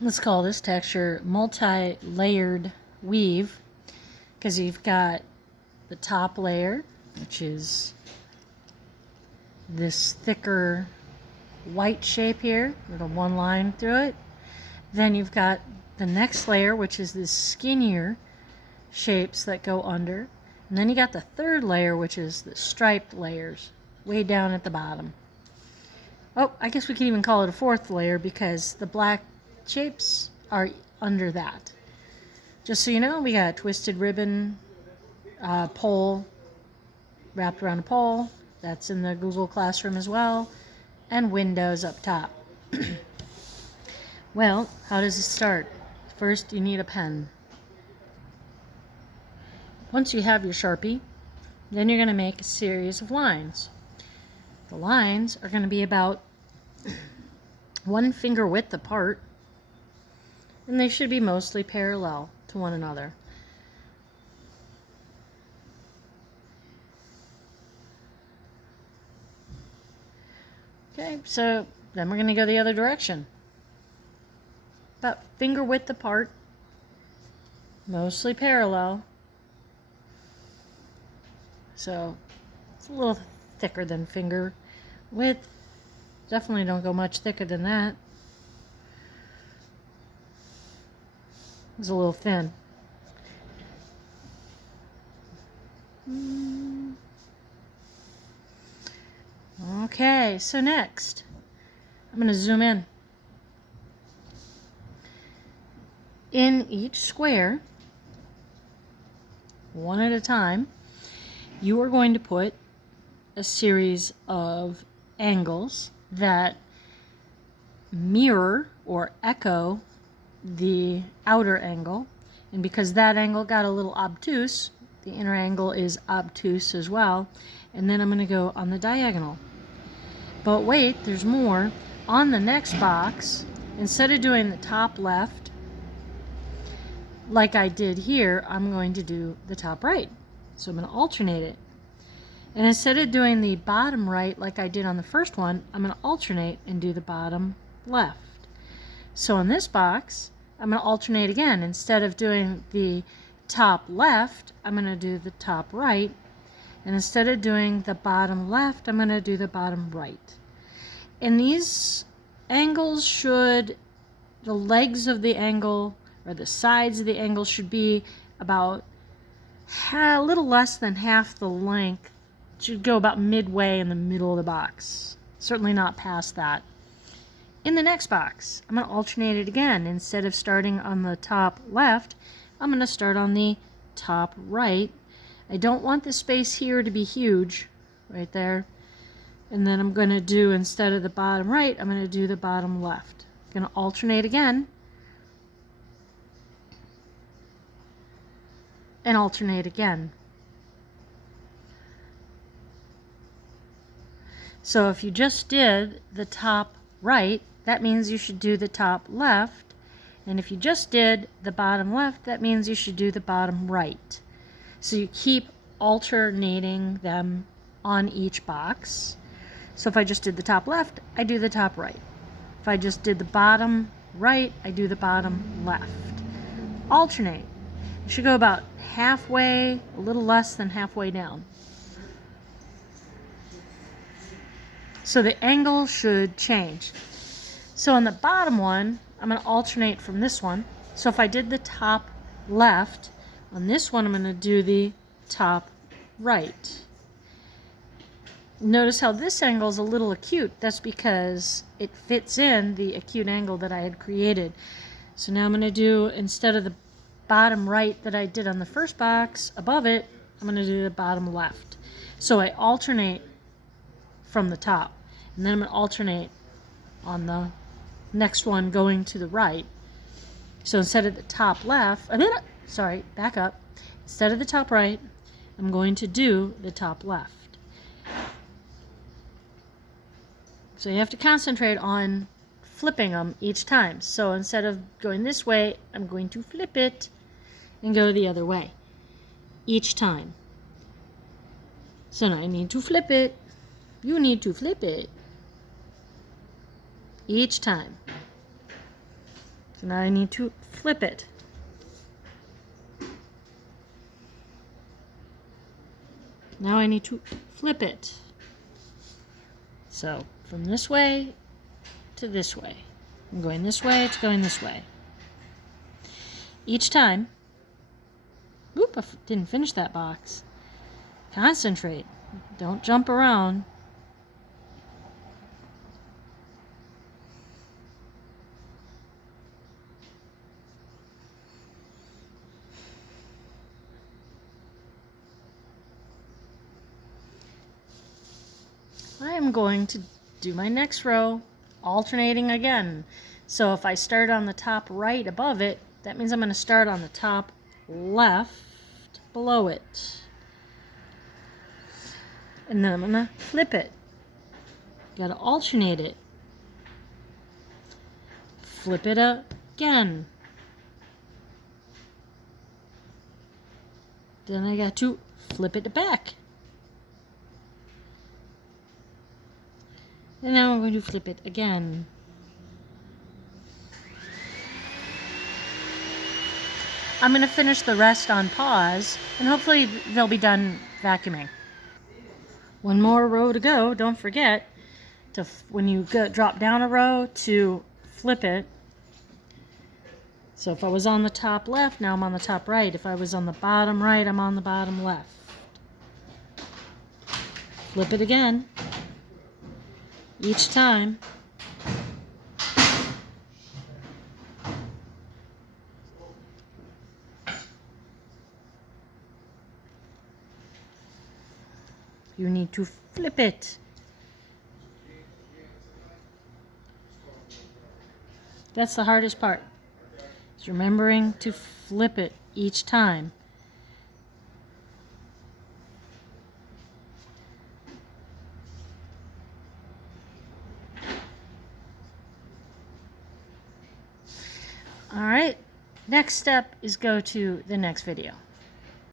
Let's call this texture multi-layered weave, because you've got the top layer, which is this thicker white shape here with a one line through it. Then you've got the next layer, which is this skinnier shapes that go under. And then you got the third layer, which is the striped layers way down at the bottom. Oh, I guess we can even call it a fourth layer because the black shapes are under that. Just so you know, we got a twisted ribbon pole wrapped around a pole. That's in the Google Classroom as well. And windows up top. Well, how does it start? First, you need a pen. Once you have your Sharpie, then you're going to make a series of lines. The lines are going to be about 1 finger width apart, and they should be mostly parallel to one another. Okay, so then we're going to go the other direction. About finger width apart, mostly parallel. So it's a little thicker than finger width. Definitely don't go much thicker than that. It's a little thin. Okay, so next, I'm going to zoom in. In each square, one at a time, you are going to put a series of angles that mirror or echo the outer angle. And because that angle got a little obtuse, the inner angle is obtuse as well. And then I'm going to go on the diagonal. But wait, there's more. On the next box, instead of doing the top left, like I did here, I'm going to do the top right. So I'm going to alternate it. And instead of doing the bottom right like I did on the first one, I'm going to alternate and do the bottom left. So in this box, I'm going to alternate again. Instead of doing the top left, I'm going to do the top right. And instead of doing the bottom left, I'm going to do the bottom right. And these angles should, the legs of the angle or the sides of the angle should be about a little less than half the length. It should go about midway in the middle of the box. Certainly not past that. In the next box, I'm going to alternate it again. Instead of starting on the top left, I'm going to start on the top right. I don't want the space here to be huge, right there. And then I'm going to do, instead of the bottom right, I'm going to do the bottom left. I'm going to alternate again. And alternate again. So if you just did the top right, that means you should do the top left. And if you just did the bottom left, that means you should do the bottom right. So you keep alternating them on each box. So if I just did the top left, I do the top right. If I just did the bottom right, I do the bottom left. Alternate. You should go about halfway, a little less than halfway down. So the angle should change. So on the bottom one, I'm going to alternate from this one. So if I did the top left, on this one I'm going to do the top right. Notice how this angle is a little acute. That's because it fits in the acute angle that I had created. So now I'm going to do, instead of the bottom right that I did on the first box, above it, I'm going to do the bottom left. So I alternate from the top. And then I'm going to alternate on the next one going to the right. So instead of the top left, back up. Instead of the top right, I'm going to do the top left. So you have to concentrate on flipping them each time. So instead of going this way, I'm going to flip it and go the other way each time. So now I need to flip it. You need to flip it each time. So now I need to flip it. Now I need to flip it. So from this way to this way. I'm going this way to going this way. Each time, oop, I didn't finish that box. Concentrate. Don't jump around. I am going to do my next row, alternating again. So if I start on the top right above it, that means I'm going to start on the top left below it. And then I'm going to flip it. Got to alternate it. Flip it again. Then I got to flip it back. And now I'm going to flip it again. I'm going to finish the rest on pause, and hopefully they'll be done vacuuming. One more row to go. Don't forget to, when you drop down a row, to flip it. So if I was on the top left, now I'm on the top right. If I was on the bottom right, I'm on the bottom left. Flip it again. Each time. You need to flip it. That's the hardest part. Is remembering to flip it each time. All right, next step is go to the next video.